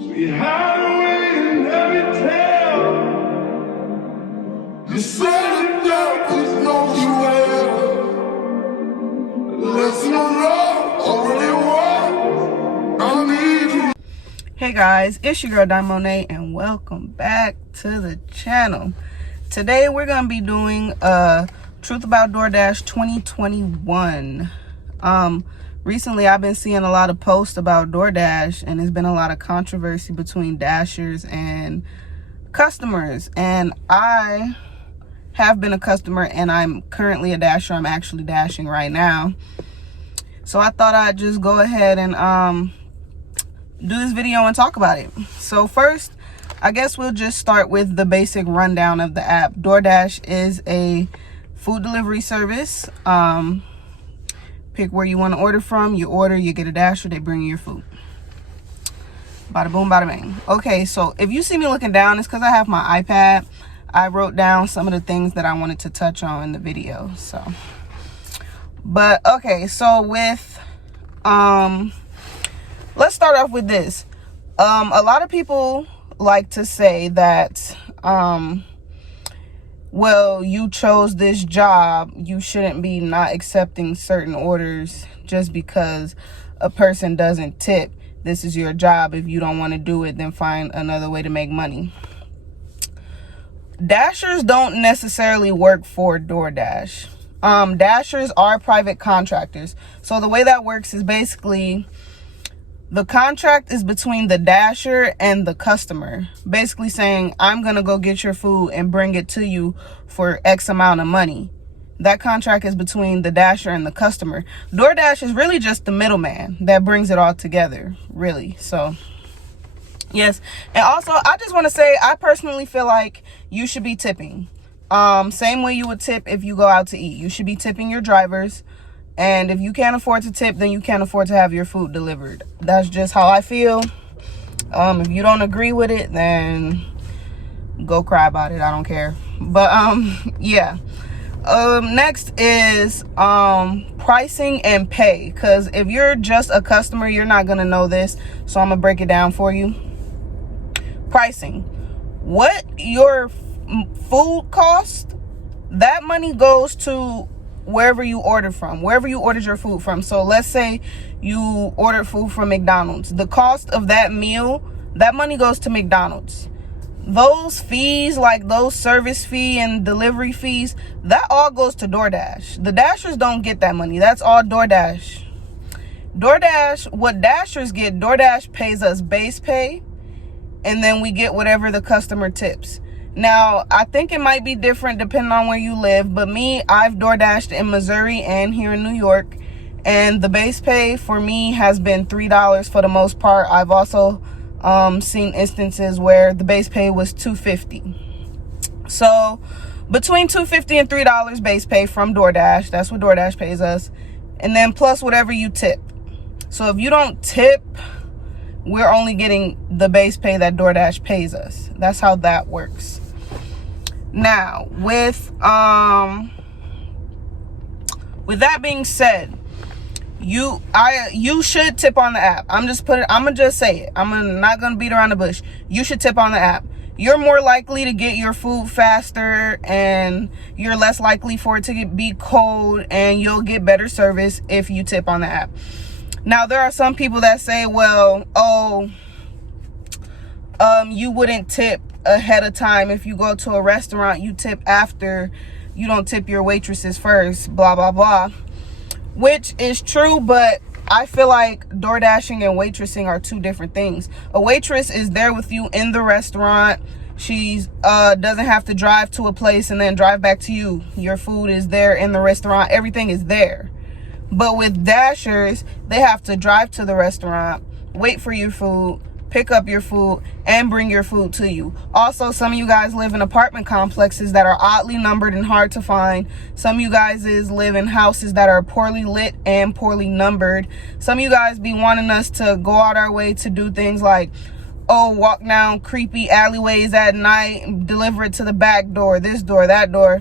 You hide away and never tell. You said the devils know you well. Lesson of love, all it was. I need you. Hey guys, it's your girl Monet and welcome back to the channel. Today we're gonna be doing Truth About Doordash 2021. Recently I've been seeing a lot of posts about Doordash, and there's been a lot of controversy between dashers and customers, and I have been a customer and I'm currently a dasher. I'm actually dashing right now, so I thought I'd just go ahead and do this video and talk about it. So first, I guess we'll just start with the basic rundown of the app. Doordash is a food delivery service. Pick where you want to order from. You order, you get a dasher, they bring you your food. Bada boom, bada bang. Okay, so if you see me looking down, it's because I have my iPad. I wrote down some of the things that I wanted to touch on in the video. So, but okay, so with let's start off with this. A lot of people like to say that well, you chose this job, you shouldn't be not accepting certain orders just because a person doesn't tip. This is your job. If you don't want to do it, then find another way to make money. Dashers don't necessarily work for Doordash. Dashers are private contractors. So the way that works is basically the contract is between the dasher and the customer, basically saying, I'm going to go get your food and bring it to you for X amount of money. That contract is between the dasher and the customer. Doordash is really just the middleman that brings it all together, really. So, yes. And also, I just want to say, I personally feel like you should be tipping. Same way you would tip if you go out to eat. You should be tipping your drivers. And if you can't afford to tip, then you can't afford to have your food delivered. That's just how I feel. If you don't agree with it, then go cry about it. I don't care. But yeah. Next is pricing and pay. Because if you're just a customer, you're not going to know this. So I'm going to break it down for you. Pricing. What your food cost, that money goes to wherever you ordered from, wherever you ordered your food from. So let's say you ordered food from McDonald's. The cost of that meal, that money goes to McDonald's. Those fees, like those service fee and delivery fees, that all goes to Doordash. The dashers don't get that money. That's all Doordash. Doordash, what dashers get, Doordash pays us base pay, and then we get whatever the customer tips. Now, I think it might be different depending on where you live, but me, I've Doordashed in Missouri and here in New York, and the base pay for me has been $3 for the most part. I've also seen instances where the base pay was $2.50. So, between $2.50 and $3 base pay from Doordash, that's what Doordash pays us, and then plus whatever you tip. So, if you don't tip, we're only getting the base pay that Doordash pays us. That's how that works. Now, with that being said, you should tip on the app. I'm gonna just say it. I'm not gonna beat around the bush. You should tip on the app. You're more likely to get your food faster, and you're less likely for it to be cold, and you'll get better service if you tip on the app. Now, there are some people that say, well, you wouldn't tip ahead of time. If you go to a restaurant, you tip after. You don't tip your waitresses first, blah, blah, blah. Which is true, but I feel like DoorDashing and waitressing are two different things. A waitress is there with you in the restaurant. She doesn't have to drive to a place and then drive back to you. Your food is there in the restaurant. Everything is there. But with dashers, they have to drive to the restaurant, wait for your food, pick up your food, and bring your food to you. Also, some of you guys live in apartment complexes that are oddly numbered and hard to find. Some of you guys live in houses that are poorly lit and poorly numbered. Some of you guys be wanting us to go out our way to do things like, walk down creepy alleyways at night, deliver it to the back door, this door, that door.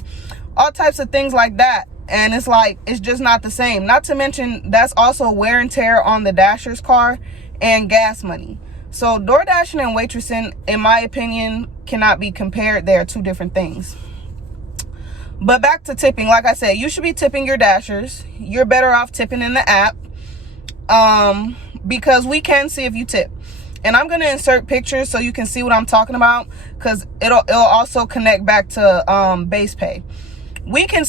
All types of things like that. And it's like, it's just not the same. Not to mention, that's also wear and tear on the dasher's car and gas money. So DoorDashing and waitressing, in my opinion, cannot be compared. They are two different things. But back to tipping, like I said, you should be tipping your dashers. You're better off tipping in the app, because we can see if you tip. And I'm going to insert pictures so you can see what I'm talking about, because it'll also connect back to base pay. We can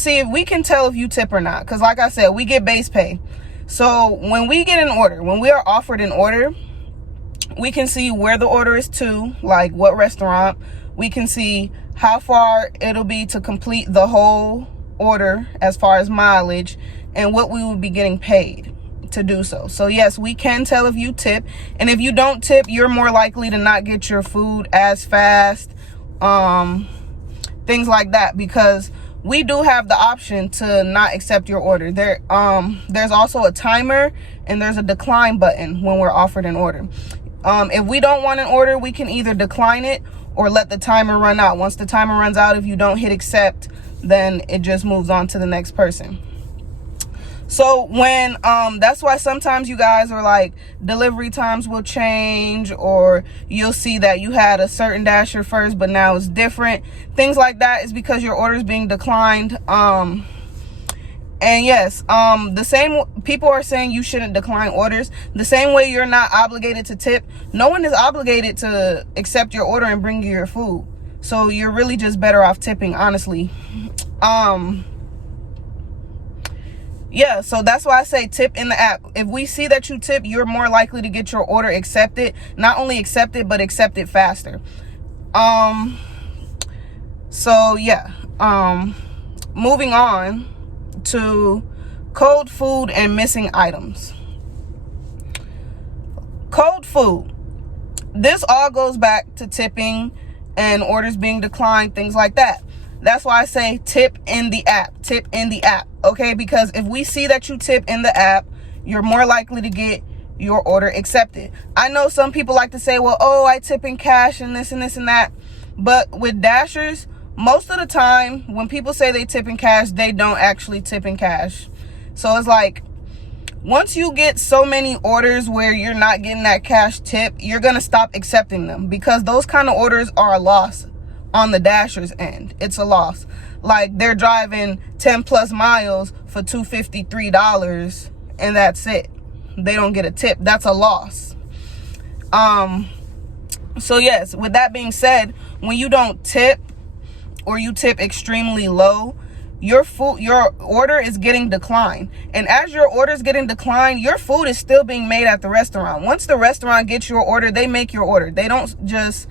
tell if you tip or not, because like I said, we get base pay. So when we get an order, when we are offered an order, we can see where the order is to, like what restaurant. We can see how far it'll be to complete the whole order as far as mileage, and what we will be getting paid to do so. So yes, we can tell if you tip. And if you don't tip, you're more likely to not get your food as fast, things like that, because we do have the option to not accept your order. There's also a timer, and there's a decline button when we're offered an order. If we don't want an order, we can either decline it or let the timer run out. Once the timer runs out, if you don't hit accept, then it just moves on to the next person. So when that's why sometimes you guys are like, delivery times will change, or you'll see that you had a certain dasher first but now it's different. Things like that is because your order is being declined. And yes, the same people are saying you shouldn't decline orders. The same way you're not obligated to tip, no one is obligated to accept your order and bring you your food. So you're really just better off tipping, honestly. Yeah, so that's why I say tip in the app. If we see that you tip, you're more likely to get your order accepted. Not only accepted, but accepted faster. So yeah, moving on to cold food and missing items. Cold food. This all goes back to tipping and orders being declined, things like that. That's why I say tip in the app. Tip in the app, okay? Because if we see that you tip in the app, you're more likely to get your order accepted. I know some people like to say, well, oh, I tip in cash and this and this and that. But with dashers, most of the time when people say they tip in cash, they don't actually tip in cash. So it's like, once you get so many orders where you're not getting that cash tip, you're going to stop accepting them, because those kind of orders are a loss on the dasher's end. It's a loss. Like, they're driving 10 plus miles for $253 and that's it. They don't get a tip. That's a loss. So yes, with that being said, when you don't tip, or you tip extremely low, your order is getting declined. And as your order is getting declined, your food is still being made at the restaurant. Once the restaurant gets your order, they make your order. They don't just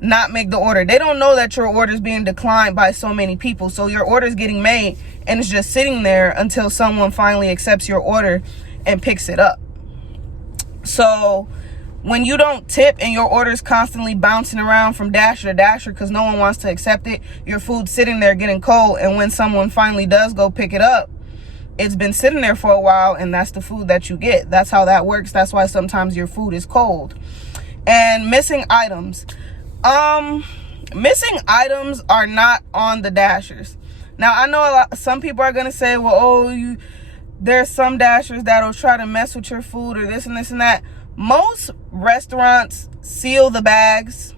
not make the order. They don't know that your order is being declined by so many people. So your order is getting made, and it's just sitting there until someone finally accepts your order and picks it up. So when you don't tip and your order is constantly bouncing around from dasher to dasher because no one wants to accept it, your food's sitting there getting cold, and when someone finally does go pick it up, it's been sitting there for a while, and that's the food that you get. That's how that works. That's why sometimes your food is cold. And missing items. Missing items are not on the dashers. Now, I know some people are going to say, well, oh, there's some dashers that'll try to mess with your food or this and this and that. Most restaurants seal the bags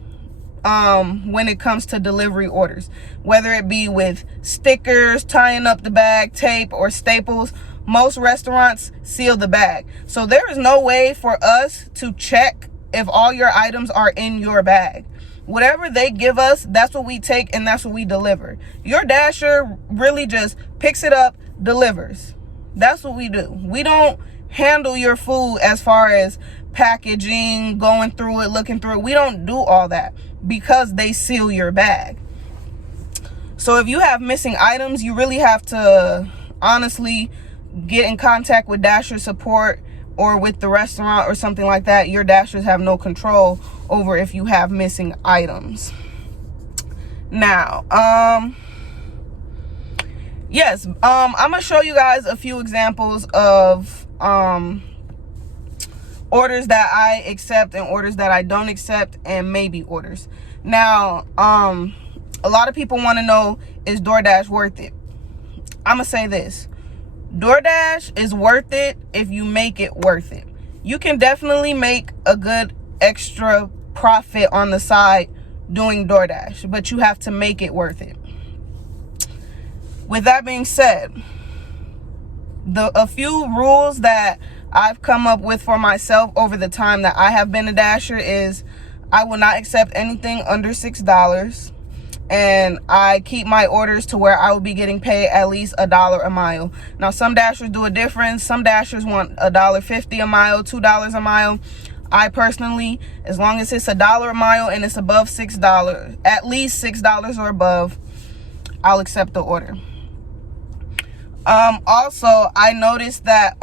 when it comes to delivery orders, whether it be with stickers, tying up the bag, tape, or staples. Most restaurants seal the bag. So there is no way for us to check if all your items are in your bag. Whatever they give us, that's what we take, and that's what we deliver. Your dasher really just picks it up, delivers. That's what we do. We don't handle your food as far as packaging, going through it, looking through it. We don't do all that because they seal your bag. So if you have missing items, you really have to honestly get in contact with dasher support or with the restaurant or something like that. Your dashers have no control over if you have missing items. Now, yes, I'm gonna show you guys a few examples of orders that I accept and orders that I don't accept, and maybe orders. Now, a lot of people want to know, is DoorDash worth it? I'm gonna say this: DoorDash is worth it if you make it worth it. You can definitely make a good extra profit on the side doing DoorDash, but you have to make it worth it. With that being said, a few rules that I've come up with for myself over the time that I have been a Dasher is I will not accept anything under $6, and I keep my orders to where I will be getting paid at least $1 a mile. Now, some Dashers do a difference. Some Dashers want $1.50 a mile, $2 a mile. I personally, as long as it's $1 a mile and it's above $6, at least $6 or above, I'll accept the order. Also, I noticed that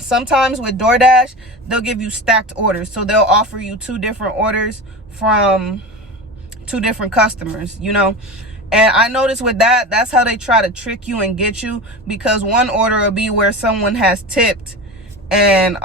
sometimes with DoorDash, they'll give you stacked orders. So they'll offer you 2 different orders from 2 different customers, you know. And I noticed with that, that's how they try to trick you and get you, because one order will be where someone has tipped and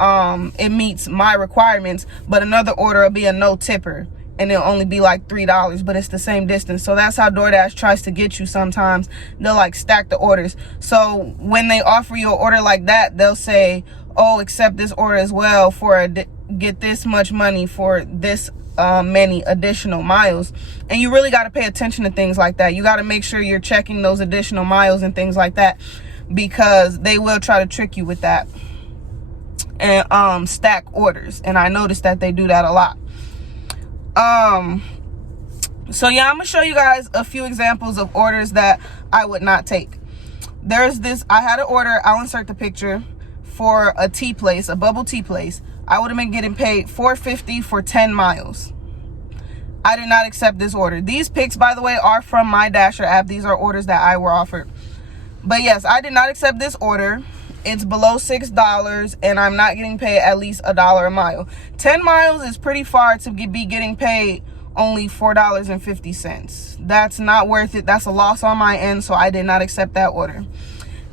it meets my requirements, but another order will be a no tipper and it'll only be like $3, but it's the same distance. So that's how DoorDash tries to get you sometimes. They'll like stack the orders. So when they offer you an order like that, they'll say, oh, accept this order as well for get this much money for this many additional miles. And you really got to pay attention to things like that. You got to make sure you're checking those additional miles and things like that, because they will try to trick you with that and stack orders. And I noticed that they do that a lot. So yeah, I'm gonna show you guys a few examples of orders that I would not take. There's this, I had an order, I'll insert the picture, for a tea place, a bubble tea place. I would have been getting paid $4.50 for 10 miles. I did not accept this order. These pics, by the way, are from my Dasher app. These are orders that I were offered. But yes, I did not accept this order. It's below $6 and I'm not getting paid at least $1 a mile. 10 miles is pretty far to be getting paid only $4.50. That's not worth it. That's a loss on my end, so I did not accept that order.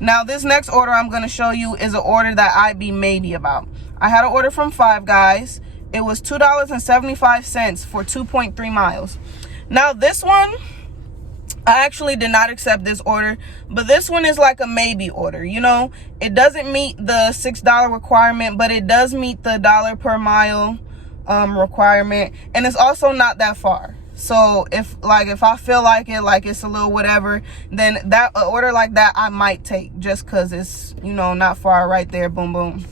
Now, this next order I'm going to show you is an order that I'd be maybe about. I had an order from Five Guys. It was $2.75 for 2.3 miles. Now, this one, I actually did not accept this order, but this one is like a maybe order. You know, it doesn't meet the $6 requirement, but it does meet the $1 per mile requirement, and it's also not that far. So if I feel like it's a little whatever, then that order like that I might take, just because it's, you know, not far, right there, boom boom.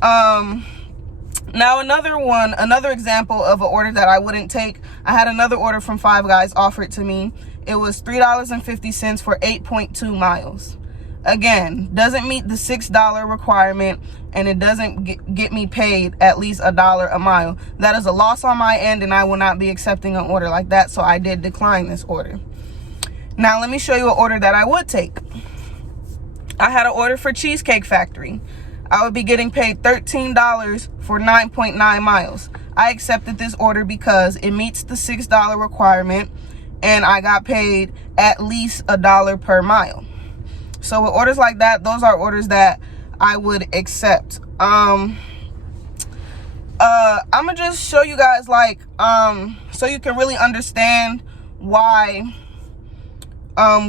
Now another example of an order that I wouldn't take. I had another order from Five Guys offered to me. It was $3.50 for 8.2 miles. Again, doesn't meet the $6 requirement, and it doesn't get me paid at least $1 a mile. That is a loss on my end, and I will not be accepting an order like that, so I did decline this order. Now, let me show you an order that I would take. I had an order for Cheesecake Factory. I would be getting paid $13 for 9.9 miles. I accepted this order because it meets the $6 requirement, and I got paid at least $1 per mile. So with orders like that, those are orders that I would accept. I'm gonna just show you guys, like, so you can really understand why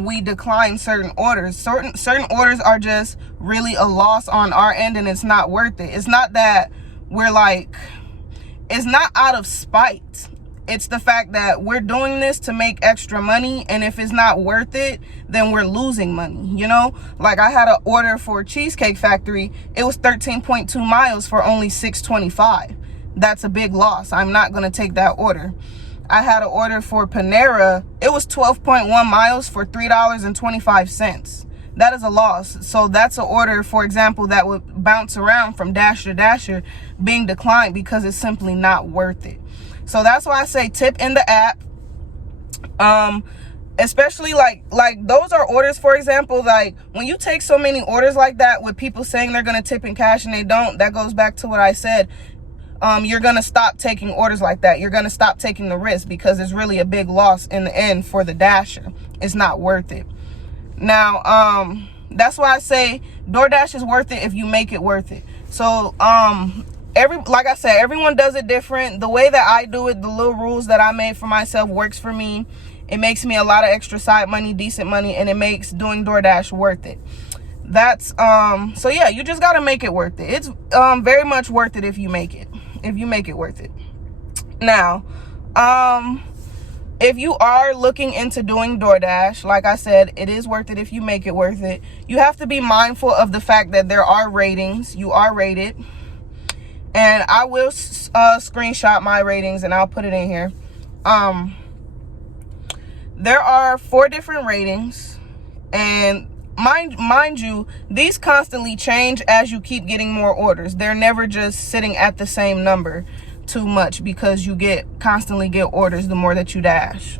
we decline certain orders. Certain orders are just really a loss on our end, and it's not worth it. It's not that we're like, it's not out of spite. It's the fact that we're doing this to make extra money, and if it's not worth it, then we're losing money, you know? Like, I had an order for Cheesecake Factory. It was 13.2 miles for only $6.25. That's a big loss. I'm not going to take that order. I had an order for Panera. It was 12.1 miles for $3.25. That is a loss. So that's an order, for example, that would bounce around from Dasher to Dasher, being declined because it's simply not worth it. So that's why I say tip in the app. Especially like those are orders, for example, like when you take so many orders like that with people saying they're going to tip in cash and they don't, that goes back to what I said. You're going to stop taking orders like that. You're going to stop taking the risk, because it's really a big loss in the end for the Dasher. It's not worth it. Now, that's why I say DoorDash is worth it if you make it worth it. So, like I said, everyone does it different. The way that I do it, the little rules that I made for myself works for me. It makes me a lot of extra side money, decent money, and it makes doing DoorDash worth it. That's, so yeah, you just got to make it worth it. It's very much worth it if you make it worth it. Now, if you are looking into doing DoorDash, like I said, it is worth it if you make it worth it. You have to be mindful of the fact that there are ratings. You are rated. And I will screenshot my ratings and I'll put it in here. There are 4 different ratings. And mind you, these constantly change as you keep getting more orders. They're never just sitting at the same number too much, because you constantly get orders the more that you dash.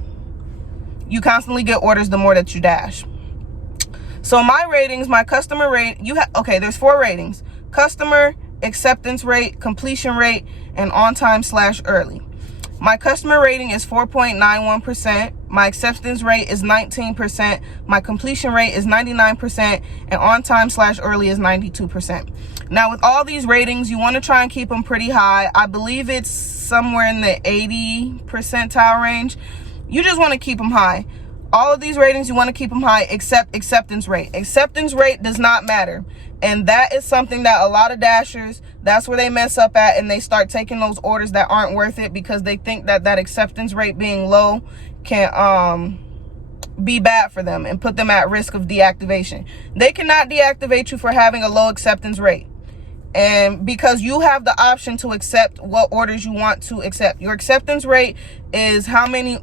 So my ratings, my customer rate, there's 4 ratings: customer, acceptance rate, completion rate, and on time / early. My customer rating is 4.91%. My acceptance rate is 19%. My completion rate is 99%. And on time / early is 92%. Now, with all these ratings, you want to try and keep them pretty high. I believe it's somewhere in the 80 percentile range. You just want to keep them high. All of these ratings, you want to keep them high, except acceptance rate. Acceptance rate does not matter. And that is something that a lot of dashers, that's where they mess up at, and they start taking those orders that aren't worth it, because they think that acceptance rate being low can be bad for them and put them at risk of deactivation. They cannot deactivate you for having a low acceptance rate. And because you have the option to accept what orders you want to accept. Your acceptance rate is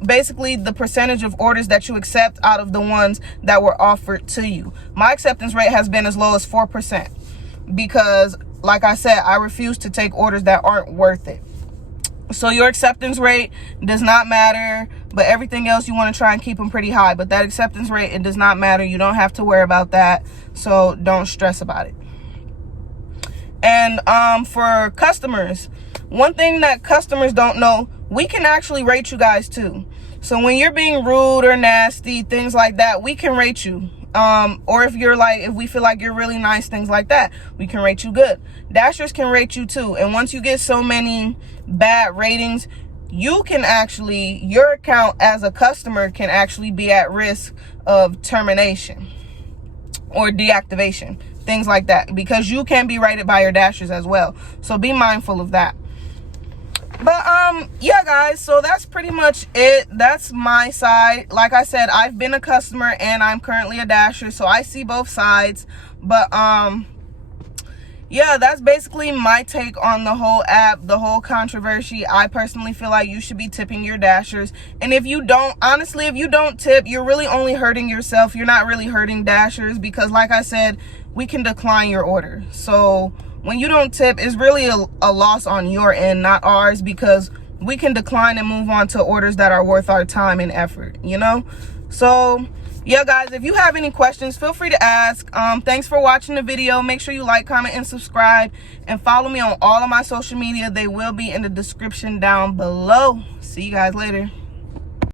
basically the percentage of orders that you accept out of the ones that were offered to you. My acceptance rate has been as low as 4%, because, like I said, I refuse to take orders that aren't worth it. So your acceptance rate does not matter, but everything else you want to try and keep them pretty high. But that acceptance rate, it does not matter. You don't have to worry about that. So don't stress about it. And for customers, one thing that customers don't know, we can actually rate you guys too. So when you're being rude or nasty, things like that, we can rate you. Or if we feel like you're really nice, things like that, we can rate you good. Dashers can rate you too. And once you get so many bad ratings, your account as a customer can actually be at risk of termination or deactivation, things like that, because you can be rated by your dashers as well. So be mindful of that. But yeah, guys, so that's pretty much it. That's my side. Like I said, I've been a customer and I'm currently a dasher, so I see both sides. But yeah, that's basically my take on the whole app, the whole controversy. I personally feel like you should be tipping your dashers. And if you don't, honestly, if you don't tip, you're really only hurting yourself. You're not really hurting dashers, because like I said, we can decline your order. So when you don't tip, it's really a loss on your end, not ours, because we can decline and move on to orders that are worth our time and effort, you know? So yeah, guys, if you have any questions, feel free to ask. Thanks for watching the video. Make sure you like, comment, and subscribe, and follow me on all of my social media. They will be in the description down below. See you guys later.